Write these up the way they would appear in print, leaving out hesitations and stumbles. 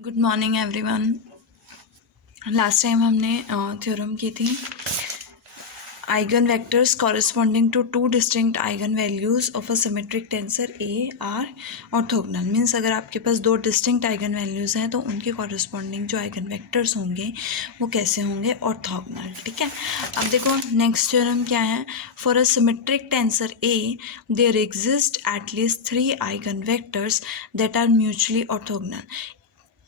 Good morning everyone. Last time हमने theorem की थी eigen vectors corresponding to two distinct eigen values of a symmetric tensor A are orthogonal. Means अगर आपके पास दो distinct eigen values हैं तो उनके कॉरेस्पॉन्डिंग जो आइगन वेक्टर्स होंगे वो कैसे होंगे, ऑर्थोगोनल। ठीक है, अब देखो नेक्स्ट थ्योरम क्या है। For a symmetric tensor A there exist at least 3 eigen vectors that are mutually orthogonal.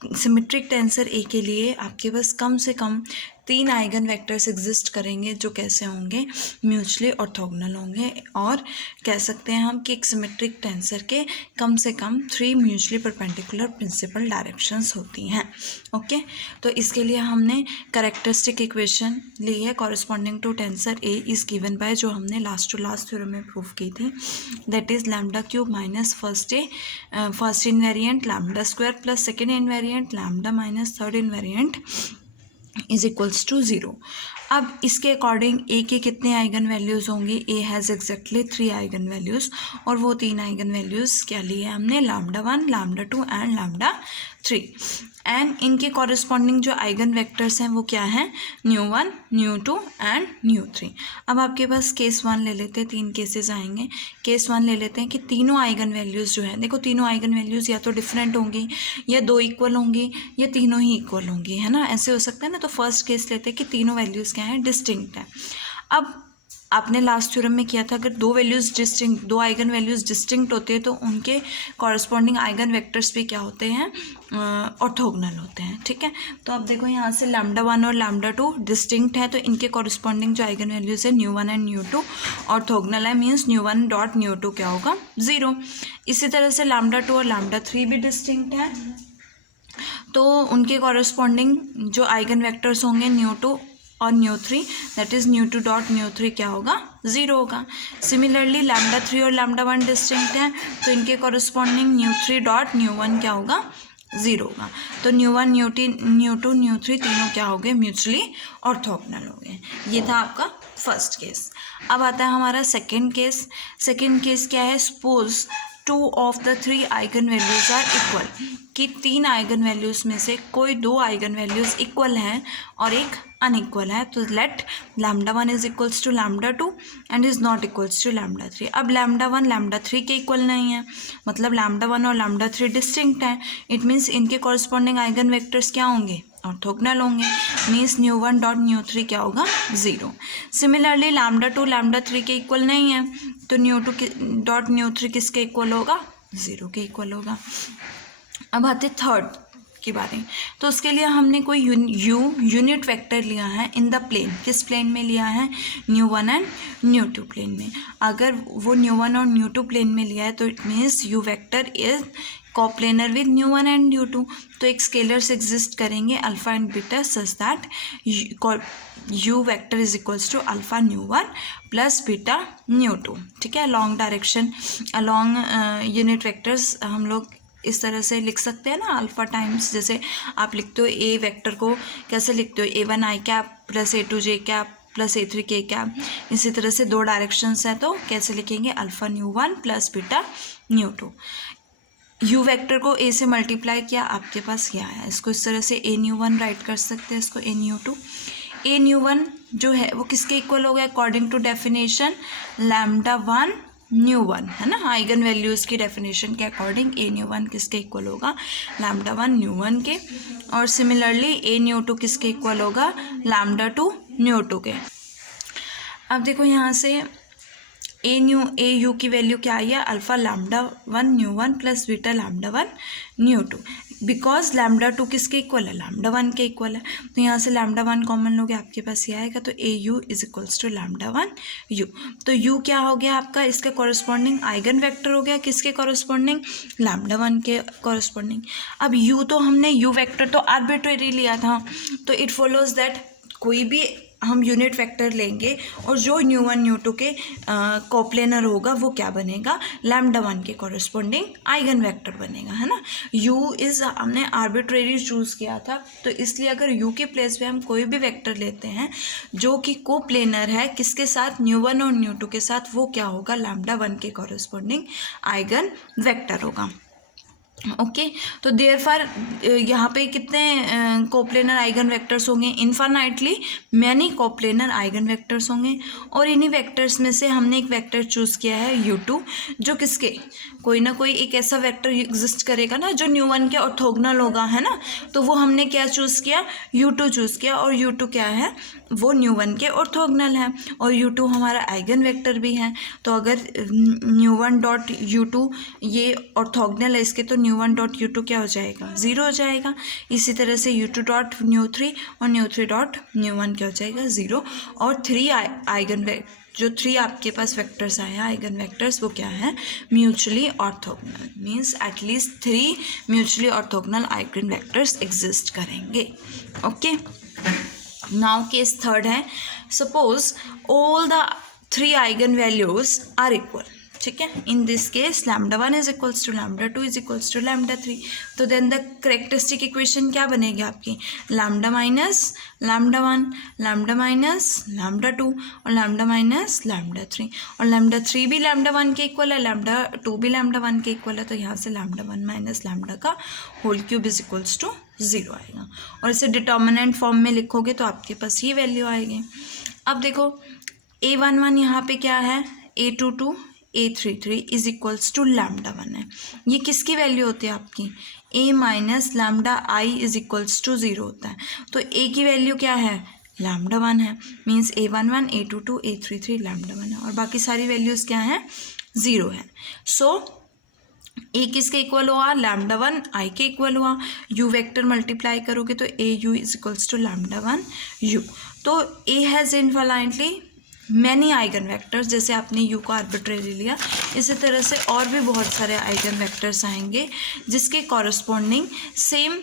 Symmetric tensor A के लिए आपके पास कम से कम 3 आइगन वेक्टर्स एग्जिस्ट करेंगे जो कैसे होंगे, म्यूचुअली ऑर्थोगोनल होंगे। और कह सकते हैं हम कि एक सिमेट्रिक टेंसर के कम से कम 3 म्यूचुअली परपेंडिकुलर प्रिंसिपल डायरेक्शंस होती हैं। ओके, तो इसके लिए हमने कैरेक्टरिस्टिक इक्वेशन ली है corresponding to tensor A is given by, जो हमने लास्ट टू लास्ट थ्योरम में प्रूव की थी, that is lambda cube minus first invariant lambda square plus second invariant lambda minus third invariant is equals to 0। अब इसके according ए के कितने eigen values होंगे, A has exactly 3 eigen values, और वो 3 आइगन वैल्यूज़ क्या लिए हमने, lambda 1, lambda 2 and lambda 3। And इनके कॉरेस्पॉन्डिंग जो आइगन वेक्टर्स हैं वो क्या हैं, न्यू 1, न्यू 2 एंड न्यू 3। अब आपके पास केस 1 ले लेते हैं, 3 केसेस आएंगे। केस 1 ले लेते हैं कि तीनों आइगन वैल्यूज़ जो है, देखो तीनों आइगन वैल्यूज़ या तो डिफरेंट होंगी या 2 इक्वल होंगी या तीनों ही इक्वल होंगी, है ना, ऐसे हो सकता है ना। तो फर्स्ट केस लेते हैं कि तीनों वैल्यूज़ क्या हैं, डिस्टिंक्ट है। अब आपने लास्ट थ्योरम में किया था, अगर दो आइगन वैल्यूज़ डिस्टिंक्ट होते हैं तो उनके कॉरेस्पॉन्डिंग आइगन वेक्टर्स भी क्या होते हैं, ऑर्थोगोनल होते हैं। ठीक है, तो अब देखो यहाँ से लैम्डा 1 और लैम्डा 2 डिस्टिंक्ट है, तो इनके कॉरेस्पॉन्डिंग जो आइगन वैल्यूज़ है न्यू 1 एंड न्यू 2 ऑर्थोगोनल है। मीन्स न्यू 1 डॉट न्यू 2 क्या होगा, 0। इसी तरह से लैम्डा 2 और लैम्डा 3 भी डिस्टिंक्ट है, तो उनके कॉरेस्पॉन्डिंग जो आइगन वेक्टर्स होंगे न्यू 2 और new 3, that is new 2 dot new 3 क्या होगा, 0 होगा। सिमिलरली लैम्डा 3 और लैम्डा 1 डिस्टिंक्ट हैं, तो इनके कॉरेस्पॉन्डिंग न्यू 3 डॉट न्यू 1 क्या होगा, 0 होगा। तो न्यू 1, न्यू 2 न्यू 3 तीनों क्या हो गए, म्यूचुअली ऑर्थोगोनल हो गए। ये था आपका फर्स्ट केस। अब आता है हमारा सेकेंड केस। सेकेंड केस क्या है, suppose 2 of the 3 eigen values are equal, कि 3 आइगन वैल्यूज़ में से कोई 2 आइगन वैल्यूज़ इक्वल हैं और एक अनइक्वल है। तो let lambda 1 is equals to lambda 2 and is not equals to lambda 3। अब लैम्डा 1 लैम्डा 3 के इक्वल नहीं है, मतलब लैम्डा 1 और लैम्डा 3 डिस्टिंक्ट हैं। इट मीन्स इनके कॉरेस्पॉन्डिंग आइगन वेक्टर्स क्या होंगे, ऑर्थोगोनल होंगे। मीन्स न्यू 1 डॉट न्यू 3 क्या होगा, 0। सिमिलरली लैम्डा 2 लैम्डा 3 के इक्वल नहीं है, तो न्यू 2 डॉट न्यू 3 किसके इक्वल होगा, 0 के इक्वल होगा। अब आते थर्ड की बातें, तो उसके लिए हमने कोई यूनिट वेक्टर लिया है इन द प्लेन। किस प्लेन में लिया है, न्यू 1 एंड न्यू 2 प्लेन में। अगर वो न्यू 1 और न्यू 2 प्लेन में लिया है तो it means u vector is coplanar with nu 1 and nu 2। तो एक स्केलर्स एग्जिस्ट करेंगे alpha and beta such that u vector is equals to alpha nu 1 plus beta nu 2। ठीक है, along direction along unit vectors हम लोग इस तरह से लिख सकते हैं ना, अल्फा टाइम्स। जैसे आप लिखते हो ए वेक्टर को कैसे लिखते हो, A1 i cap plus A2 j cap plus A3 k cap. इसी तरह से 2 डायरेक्शंस हैं तो कैसे लिखेंगे, alpha nu 1 plus beta nu 2। You vector को ए से मल्टीप्लाई किया, आपके पास क्या आया, इसको इस तरह से A न्यू 1 राइट कर सकते हैं, इसको A न्यू 2। A न्यू 1 जो है वो किसके इक्वल हो गया, according to definition lambda 1 nu 1, है ना। आइगन वैल्यूज़ की डेफिनेशन के अकॉर्डिंग A न्यू 1 किसके इक्वल होगा, लैम्डा 1 न्यू 1 के। और सिमिलरली A न्यू 2 किसके इक्वल होगा, लैम्डा 2 न्यू 2 के। अब देखो यहाँ से ए यू की वैल्यू क्या आई है, alpha lambda 1 nu 1 plus beta lambda 1 new 2। Because lambda 2 किसके इक्वल है, लैम्डा 1 के इक्वल है। तो यहाँ से लैम्डा 1 कॉमन लोगे, आपके पास ये आएगा, तो A u is equals to lambda 1 u. तो यू क्या हो गया आपका, इसके कॉरेस्पॉन्डिंग आइगन वेक्टर हो गया, किसके कॉरेस्पॉन्डिंग, लैम्डा 1 के कॉरेस्पॉन्डिंग। अब यू तो हमने यू वेक्टर तो आर्बिट्रेरी लिया था, तो इट फॉलोज दैट कोई भी हम यूनिट वेक्टर लेंगे और जो न्यू 1 न्यू 2 के कोप्लेनर होगा वो क्या बनेगा, लैम्डा 1 के कॉरेस्पॉन्डिंग आइगन वेक्टर बनेगा, है ना। यू इज़ हमने आर्बिट्रेरी चूज़ किया था, तो इसलिए अगर यू के प्लेस पे हम कोई भी वेक्टर लेते हैं जो कि कोप्लेनर है किसके साथ, न्यू 1 और न्यू 2 के साथ, वो क्या होगा, लैम्डा 1 के कॉरेस्पॉन्डिंग आइगन वेक्टर होगा। ओके तो देयरफॉर यहाँ पे कितने कोप्लेनर आइगन वेक्टर्स होंगे, infinitely many coplanar eigen vectors होंगे। और इन्हीं वेक्टर्स में से हमने एक वेक्टर चूज़ किया है u2, जो किसके कोई ना कोई एक ऐसा वेक्टर एग्जिस्ट करेगा ना जो न्यू1 के ऑर्थोगोनल होगा, है ना। तो वो हमने क्या चूज़ किया, u2 चूज़ किया, और u2 क्या है, वो न्यू1 के ऑर्थोगोनल है, और u2 हमारा आइगन वेक्टर भी है। तो अगर न्यू1 डॉट u2 ये ऑर्थोगोनल है इसके, तो न्यू1 डॉट u2 क्या हो जाएगा, 0 हो जाएगा। इसी तरह से u2 डॉट न्यू3 और न्यू3 डॉट न्यू1 क्या हो जाएगा, 0। और 3 आइगन जो 3 आपके पास वेक्टर्स आए हैं आइगन वेक्टर्स, वो क्या है, mutually orthogonal, means at least 3 mutually orthogonal eigen vectors exist करेंगे। ओके नाउ केस थर्ड है, suppose all the 3 eigen values are equal, ठीक है। In this case λ1 is equals to λ2 is equals to λ3। तो then the characteristic equation क्या बनेगी आपकी, λ minus λ1, λ minus λ2 और λ minus λ3। और λ3 भी λ1 के इक्वल है, λ2 भी λ1 के इक्वल है। तो यहाँ से λ1 माइनस λ का whole cube is equals to 0 आएगा। और इसे डिटर्मिनेंट फॉर्म में लिखोगे तो आपके पास ये वैल्यू आएगी। अब देखो a11 यहाँ पे क्या है, a22 a33 is equals to λ1 है। ये किसकी वैल्यू होती है आपकी, a minus λi is equals to 0 होता है। तो a की वैल्यू क्या है, λ1 है, मीन्स a11 a22 a33 λ1 है, और बाकी सारी वैल्यूज़ क्या हैं, 0 है। सो a किसके इक्वल हुआ, λ1 i के इक्वल हुआ। u वेक्टर मल्टीप्लाई करोगे तो a u is equals to λ1 u। तो a has infinitely many eigen vectors, जैसे आपने u को आर्बिट्रेरी लिया, इसी तरह से और भी बहुत सारे आइगन वेक्टर्स आएंगे जिसके कॉरस्पॉन्डिंग सेम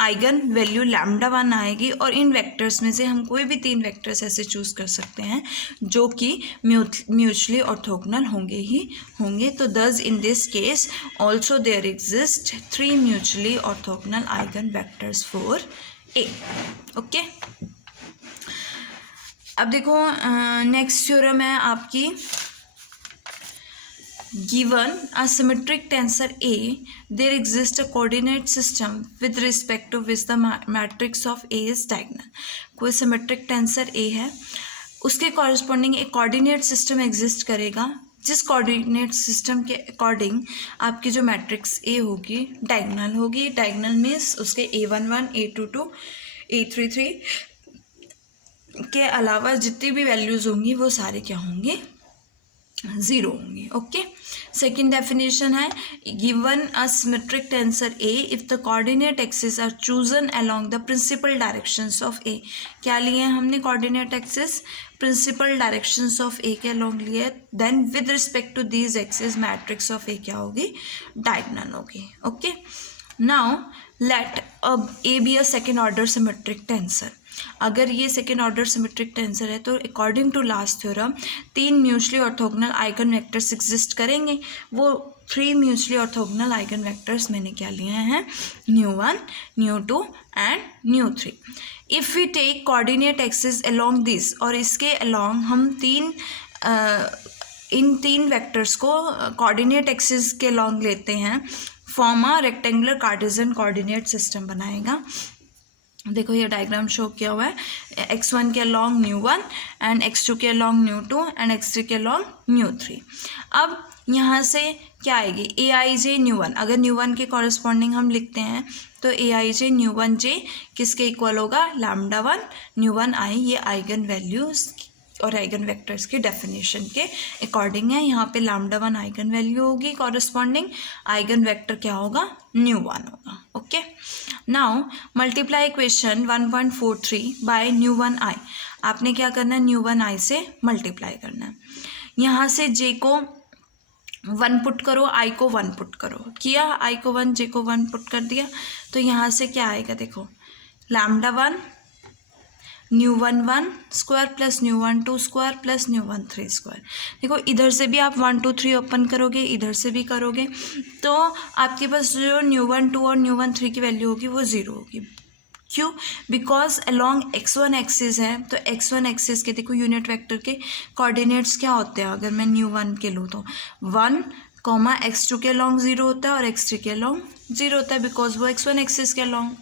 आइगन वैल्यू λ1 आएगी। और इन वेक्टर्स में से हम कोई भी 3 वेक्टर्स ऐसे चूज़ कर सकते हैं जो कि म्यूचुअली ऑर्थोगोनल होंगे ही होंगे। तो thus in this case also there exist 3 mutually orthogonal eigen vectors for a। Okay अब देखो नेक्स्ट थ्योरम है आपकी, given a symmetric tensor A there exists a coordinate system with respect to which the matrix of A is diagonal। कोई symmetric tensor A है, उसके corresponding एक coordinate system exist करेगा, जिस कोऑर्डिनेट सिस्टम के according आपकी जो मैट्रिक्स A होगी डायगोनल होगी। डायगोनल मीन्स उसके a11 a22 a33 के अलावा जितनी भी वैल्यूज़ होंगी वो सारे क्या होंगे, 0 होंगी। ओके सेकेंड डेफिनेशन है, given a symmetric tensor A if the coordinate axis are chosen along the principal directions of A। क्या लिए हैं हमने coordinate axis, principal directions of A के अलोंग लिए, then with respect to these axis matrix of A क्या होगी, diagonal होगी। Okay now let A be a second order symmetric tensor. अगर ये सेकेंड ऑर्डर सिमेट्रिक टेंसर है तो according to last theorem 3 mutually orthogonal eigen vectors exist करेंगे। वो 3 mutually orthogonal eigen vectors मैंने क्या लिए हैं, न्यू1 न्यू2 एंड न्यू3। If we take coordinate axis along this, और इसके अलोंग हम इन 3 वेक्टर्स को कोऑर्डिनेट एक्सिस के अलोंग लेते हैं, form a rectangular Cartesian coordinate system बनाएगा। देखो ये डायग्राम शो किया हुआ है, x1 के अलॉन्ग न्यू1 एंड x2 के अलॉन्ग न्यू2 एंड x3 के अलॉन्ग न्यू3। अब यहाँ से क्या आएगी, ए आई जे न्यू1। अगर न्यू1 के कॉरस्पॉन्डिंग हम लिखते हैं तो ए आई जे न्यू1 जे किसके इक्वल होगा, λ1 न्यू1 आई। ये आइगन वैल्यूज़ और आइगन वेक्टर्स के डेफिनेशन के अकॉर्डिंग है। यहाँ पे λ1 आइगन वैल्यू होगी, कॉरस्पॉन्डिंग आइगन वेक्टर क्या होगा, न्यू1 होगा। Okay now multiply equation 1.43 by nu one i. आपने क्या करना है, न्यू1 आई से मल्टीप्लाई करना है। यहाँ से जे को 1 पुट करो, आई को 1 पुट करो, किया, आई को 1 जे को 1 पुट कर दिया। तो यहाँ से क्या आएगा, देखो λ1 nu one 1 square plus nu one 2 square plus nu one 3 square. देखो इधर से भी आप 1 2 3 ओपन करोगे, इधर से भी करोगे, तो आपके पास जो न्यू1 2 और न्यू1 3 की वैल्यू होगी वो 0 होगी। क्यों, बिकॉज अलॉन्ग x1 एक्सिस है, तो x1 एक्सिस के देखो यूनिट वेक्टर के कोऑर्डिनेट्स क्या होते हैं। अगर मैं न्यू1 के लूँ तो 1 कॉमा x2 के लॉन्ग 0 होता है और x3 के लॉन्ग 0 होता है, बिकॉज वो x1 एक्सिस के लॉन्ग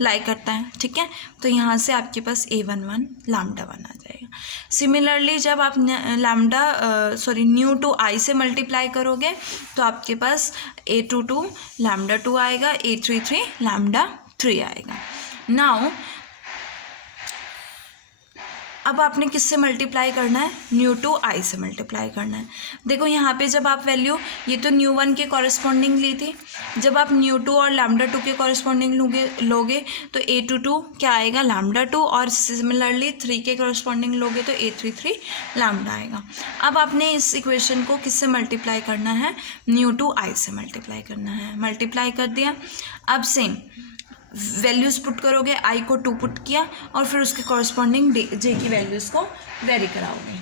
लाई करता है, ठीक है। तो यहाँ से आपके पास a11 लैम्डा 1 आ जाएगा। सिमिलरली जब आप न्यू टू आई से मल्टीप्लाई करोगे तो आपके पास a22 लैम्डा 2 आएगा, a33 लैम्डा 3 आएगा। नाउ अब आपने किससे मल्टीप्लाई करना है, न्यू टू आई से मल्टीप्लाई करना है। देखो यहाँ पे जब आप वैल्यू, ये तो न्यू 1 के कॉरस्पॉन्डिंग ली थी, जब आप न्यू 2 और लैम्डा 2 के कॉरस्पॉन्डिंग लोगे तो a22 क्या आएगा, लैम्डा 2, और सिमिलरली 3 के कॉरस्पॉन्डिंग लोगे तो a33 लैम्डा आएगा। अब आपने इस इक्वेशन को किससे मल्टीप्लाई करना है, न्यू टू आई से मल्टीप्लाई करना है। मल्टीप्लाई कर दिया, अब सेम वैल्यूज़ पुट करोगे, आई को 2 पुट किया और फिर उसके कॉरस्पॉन्डिंग जे की वैल्यूज़ को वेरी कराओगे,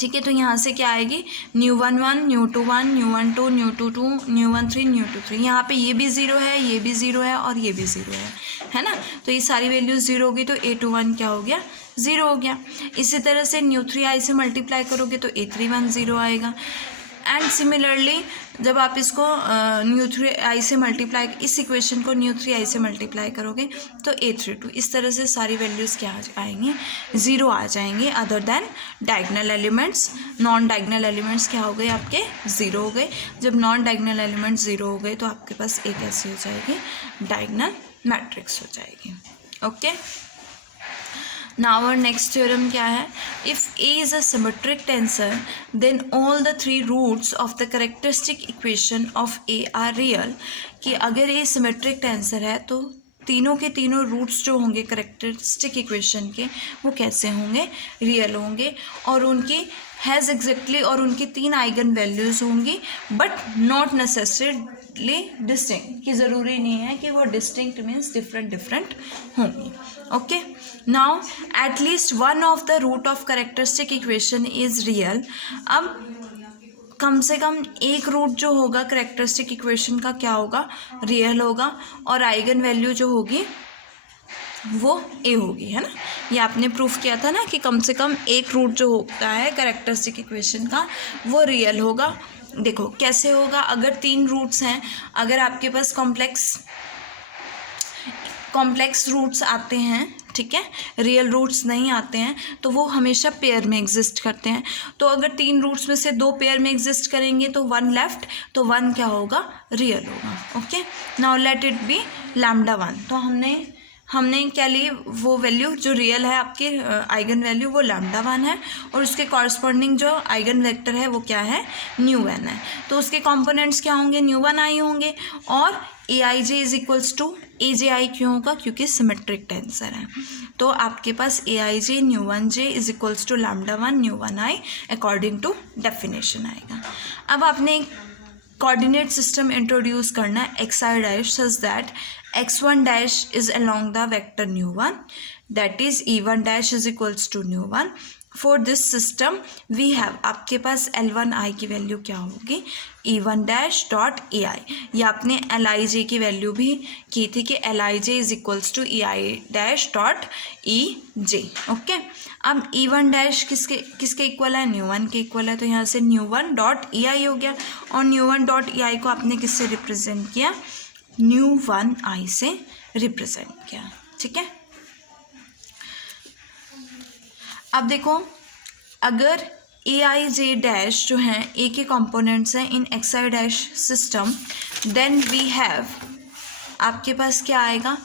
ठीक है। तो यहाँ से क्या आएगी, new 1 1, new 2 1, nu 1 2, new 2 2, new 1 3, new 2 3। यहाँ पे ये भी 0 है, ये भी 0 है और ये भी 0 है ना। तो ये सारी वैल्यूज़ 0 होगी तो a21 क्या हो गया, 0 हो गया। इसी तरह से न्यू 3 आई से मल्टीप्लाई करोगे तो a31 0 आएगा। एंड सिमिलरली जब आप इसको न्यू 3 आई से मल्टीप्लाई, इस इक्वेशन को न्यू 3 आई से मल्टीप्लाई करोगे तो a32, इस तरह से सारी वैल्यूज़ क्या आएंगी, 0 आ जाएंगे, other than diagonal elements. Non diagonal elements क्या हो गए आपके, 0 हो गए। जब नॉन डायगोनल एलिमेंट्स 0 हो गए तो आपके पास एक ऐसी हो जाएगी, डायगोनल मैट्रिक्स हो जाएगी। Okay, now our next theorem क्या है, if A is a symmetric tensor then all the 3 roots of the characteristic equation of A are real. कि अगर A सिमेट्रिक टेंसर है तो तीनों के तीनों रूट्स जो होंगे करेक्टरिस्टिक इक्वेशन के वो कैसे होंगे, रियल होंगे, और उनकी हैज़ एग्जैक्टली, और उनकी 3 आइगन वैल्यूज़ होंगी, बट नॉट नेसेसरीली डिस्टिंक्ट, कि ज़रूरी नहीं है कि वो डिस्टिंक्ट मीन्स डिफरेंट होंगी। Okay, now at least one of the root of characteristic equation is real. अब कम से कम एक रूट जो होगा करेक्टरिस्टिक इक्वेशन का क्या होगा, रियल होगा, और आइगन वैल्यू जो होगी वो A होगी, है ना। ये आपने प्रूफ किया था ना कि कम से कम एक रूट जो होता है करेक्टरिस्टिक इक्वेशन का वो रियल होगा। देखो कैसे होगा, अगर 3 रूट्स हैं, अगर आपके पास कॉम्प्लेक्स रूट्स आते हैं, ठीक है, रियल रूट्स नहीं आते हैं, तो वो हमेशा पेयर में एग्जिस्ट करते हैं। तो अगर 3 रूट्स में से 2 पेयर में एग्जिस्ट करेंगे तो 1 लेफ्ट, तो 1 क्या होगा, रियल होगा। Okay, now let it be lambda 1। तो हमने क्या ली, वो वैल्यू जो रियल है आपके आइगन वैल्यू वो लैम्डा 1 है, और उसके कॉरस्पॉन्डिंग जो आइगन वेक्टर है वो क्या है, न्यू 1 है। तो उसके कंपोनेंट्स क्या होंगे, न्यू 1 आई होंगे, और aij is equals to aj क्यों होगा, क्योंकि सिमेट्रिक टेंसर है। तो आपके पास aij nu 1j is equals to lambda 1 nu 1 i according to definition आएगा। अब आपने कोऑर्डिनेट सिस्टम इंट्रोड्यूस करना है xi dash such that x1 dash is along the vector nu 1, that is e1 dash is equals to nu 1। For this system we have, आपके पास L1i की value क्या होगी, e1 डैश डॉट ai। ये आपने Lij की value भी की थी कि Lij is equals to ei dash dot ej। Okay, अब e1 डैश किसके इक्वल है, न्यू 1 के इक्वल है, तो यहाँ से न्यू 1 डॉट ei हो गया, और न्यू 1 डॉट ei को आपने किससे रिप्रेजेंट किया, न्यू 1i से रिप्रेजेंट किया, ठीक है। अब देखो, अगर aij डैश जो हैं a के कंपोनेंट्स हैं in xi dash system, then we have, आपके पास क्या आएगा,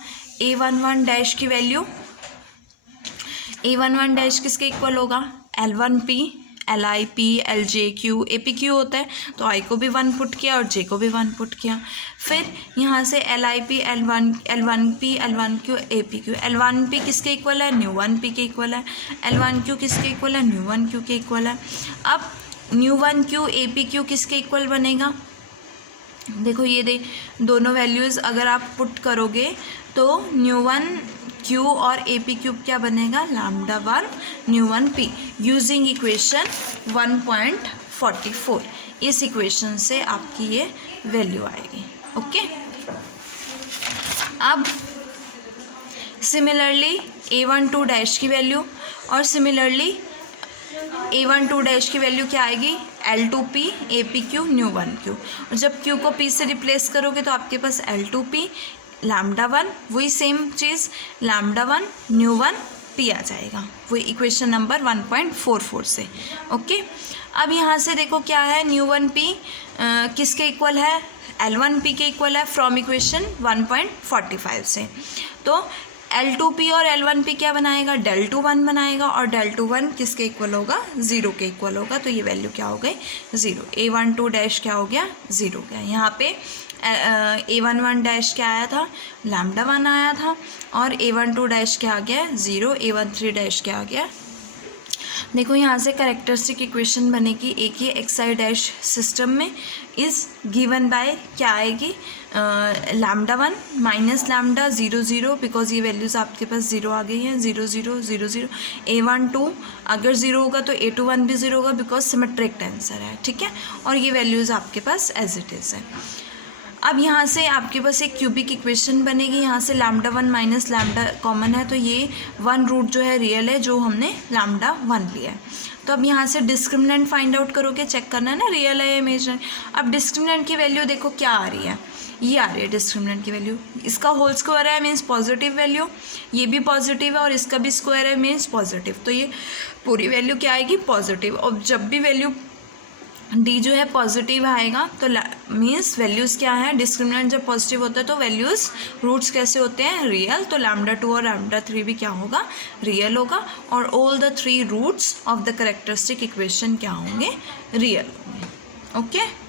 a11 डैश की वैल्यू, a11 डैश किसके इक्वल होगा, l1p LIP LJQ APQ होता है, तो I को भी 1 पुट किया और J को भी 1 पुट किया। फिर यहाँ से LIP L1P L1Q APQ, L1P किसके इक्वल है, न्यू 1P के इक्वल है, L1Q किसके इक्वल है, न्यू 1Q के इक्वल है। अब न्यू 1Q APQ किसके इक्वल बनेगा, देखो ये दोनों वैल्यूज़ अगर आप पुट करोगे तो न्यू 1Q और APQ क्या बनेगा, lambda 1 new 1P, using equation 1.44। इस इक्वेशन से आपकी ये वैल्यू आएगी। ओके, अब सिमिलरली a12 डैश की वैल्यू, और सिमिलरली A12 डैश की वैल्यू क्या आएगी, L2P APQ ν1Q, और जब Q को P से रिप्लेस करोगे तो आपके पास L2P λ1, वही सेम चीज़ λ1 ν1 P आ जाएगा, वही इक्वेशन नंबर 1.44 से। ओके, अब यहाँ से देखो क्या है, ν1P किसके इक्वल है, L1P के इक्वल है फ्रॉम इक्वेशन 1.45 से। तो L2P और L1P क्या बनाएगा, del2 1 बनाएगा, और del2 1 किसके इक्वल होगा, 0 के इक्वल होगा, तो ये वैल्यू क्या हो गई, 0। A12 डैश क्या हो गया, 0 गया। यहाँ पे A11 डैश क्या आया था, λ1 आया था, और A12 डैश क्या आ गया, 0। A13 डैश क्या आ गया, देखो यहाँ से करेक्टरिस्टिक इक्वेशन बनेगी एक ही एक्साई डैश सिस्टम में इज़ गिवन बाय क्या आएगी, λ1 माइनस λ 0 0, बिकॉज ये वैल्यूज़ आपके पास 0 आ गई हैं, 0 0 0 0। A12 अगर 0 होगा तो A21 भी 0 होगा, बिकॉज सिमेट्रिक टेंसर है, ठीक है, और ये वैल्यूज़ आपके पास एज इट इज़ है। अब यहाँ से आपके पास एक क्यूबिक इक्वेशन बनेगी, यहाँ से λ1 माइनस λ कॉमन है, तो ये 1 रूट जो है रियल है, जो हमने λ1 लिया है। तो अब यहाँ से डिस्क्रिमिनेंट फाइंड आउट करोगे, चेक करना है ना रियल है इमेजिनरी। अब डिस्क्रिमिनेंट की वैल्यू देखो क्या आ रही है, ये आ रही है डिस्क्रिमिनेंट की वैल्यू, इसका होल स्क्वायर है मीन्स पॉजिटिव वैल्यू, ये भी पॉजिटिव है और इसका भी स्क्वायर है मीन्स पॉजिटिव, तो ये पूरी वैल्यू क्या आएगी, पॉजिटिव। और जब भी वैल्यू डी जो है पॉजिटिव आएगा तो मीन्स वैल्यूज़ क्या है, डिस्क्रिमिनेंट जब पॉजिटिव होता है तो वैल्यूज़ रूट्स कैसे होते हैं, रियल, तो λ2 और λ3 भी क्या होगा, रियल होगा, और all the 3 roots of the characteristic equation क्या होंगे, रियल होंगे। ओके।